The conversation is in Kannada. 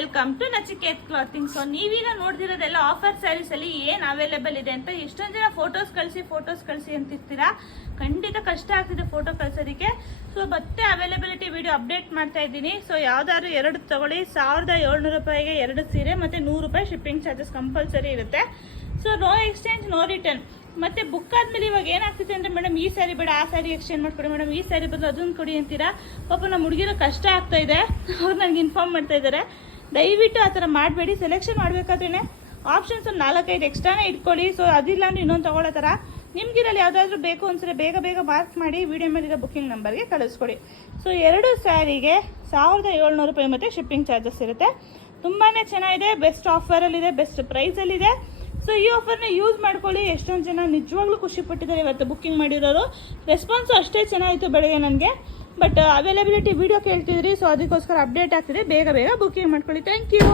Welcome to Nachiket clothing. So ನೀವೀಗ ನೋಡ್ತಿರೋದೆಲ್ಲ ಆಫರ್ ಸ್ಯಾರೀಸ್ ಅಲ್ಲಿ ಏನ್ ಅವೈಲೇಬಲ್ ಇದೆ ಅಂತ. ಎಷ್ಟೊಂದು ಜನ ಫೋಟೋಸ್ ಕಳಿಸಿ ಅಂತಿರ್ತೀರಾ. ಖಂಡಿತ ಕಷ್ಟ ಆಗ್ತಿದೆ ಫೋಟೋ ಕಳ್ಸೋದಕ್ಕೆ. ಸೊ ಮತ್ತೆ ಅವೈಲೇಬಿಲಿಟಿ ವಿಡಿಯೋ ಅಪ್ಡೇಟ್ ಮಾಡ್ತಾ ಇದ್ದೀನಿ. ಸೊ ಯಾವ್ದಾದ್ರು ಎರಡು ತಗೊಳ್ಳಿ, 1700 ರೂಪಾಯಿಗೆ 2 ಸೀರೆ ಮತ್ತೆ 100 ರೂಪಾಯಿ ಶಿಪ್ಪಿಂಗ್ ಚಾರ್ಜಸ್ ಕಂಪಲ್ಸರಿ ಇರುತ್ತೆ. So no exchange no return. ಮತ್ತೆ ಬುಕ್ ಆದ್ಮೇಲೆ ಇವಾಗ ಏನಾಗ್ತಿದೆ ಅಂದ್ರೆ, ಮೇಡಮ್ ಈ ಸ್ಯಾರಿ ಬೇಡ ಆ ಸ್ಯಾರಿ ಎಕ್ಸ್ಚೇಂಜ್ ಮಾಡ್ಕೊಡಿ, ಮೇಡಮ್ ಈ ಸ್ಯಾರಿ ಬದಲು ಅದನ್ನ ಕೊಡಿ ಅಂತೀರಾ. ಪಾಪ ನಮ್ಮ ಹುಡುಗಿರೋ ಕಷ್ಟ ಆಗ್ತಾ ಇದೆ, ಅವ್ರು ನನಗೆ ಇನ್ಫಾರ್ಮ್ ಮಾಡ್ತಾ ಇದ್ದಾರೆ. ದಯವಿಟ್ಟು ಆ ಥರ ಮಾಡಬೇಡಿ. ಸೆಲೆಕ್ಷನ್ ಮಾಡಬೇಕಾದ್ರೇ ಆಪ್ಷನ್ಸ್ ಒಂದು 4-5 ಎಕ್ಸ್ಟ್ರಾನೇ ಇಟ್ಕೊಳ್ಳಿ. ಸೊ ಅದಿಲ್ಲ ಅಂದ್ರೆ ಇನ್ನೊಂದು ತಗೊಳ್ಳೋ ಥರ ನಿಮ್ಗಿರಲ್ಲಿ ಯಾವುದಾದ್ರೂ ಬೇಕು ಅನ್ಸರೆ ಬೇಗ ಮಾರ್ಕ್ ಮಾಡಿ ವಿಡಿಯೋ ಮೇಲಿರೋ ಬುಕ್ಕಿಂಗ್ ನಂಬರ್ಗೆ ಕಳಿಸ್ಕೊಡಿ. ಸೊ 2 ಸ್ಯಾರಿಗೆ 1700 ರೂಪಾಯಿ ಮತ್ತು ಶಿಪ್ಪಿಂಗ್ ಚಾರ್ಜಸ್ ಇರುತ್ತೆ. ತುಂಬಾ ಚೆನ್ನಾಗಿದೆ, ಬೆಸ್ಟ್ ಆಫರಲ್ಲಿದೆ, ಬೆಸ್ಟ್ ಪ್ರೈಸಲ್ಲಿದೆ. ಸೊ ಈ ಆಫರ್ನ ಯೂಸ್ ಮಾಡ್ಕೊಳ್ಳಿ. ಎಷ್ಟೊಂದು ಜನ ನಿಜವಾಗ್ಲೂ ಖುಷಿ ಪಟ್ಟಿದ್ದಾರೆ ಇವತ್ತು ಬುಕ್ಕಿಂಗ್ ಮಾಡಿರೋರು. ರೆಸ್ಪಾನ್ಸು ಅಷ್ಟೇ ಚೆನ್ನಾಗಿತ್ತು ಬೆಳಗ್ಗೆ ನನಗೆ. ಬಟ್ ಅವೈಲೇಬಿಲಿಟಿ ವಿಡಿಯೋ ಕೇಳ್ತಿದ್ರಿ, ಸೊ ಅದಕ್ಕೋಸ್ಕರ ಅಪ್ಡೇಟ್ ಆಗ್ತಿದೆ. ಬೇಗ ಬುಕ್ಕಿಂಗ್ ಮಾಡ್ಕೊಳ್ಳಿ. Thank you.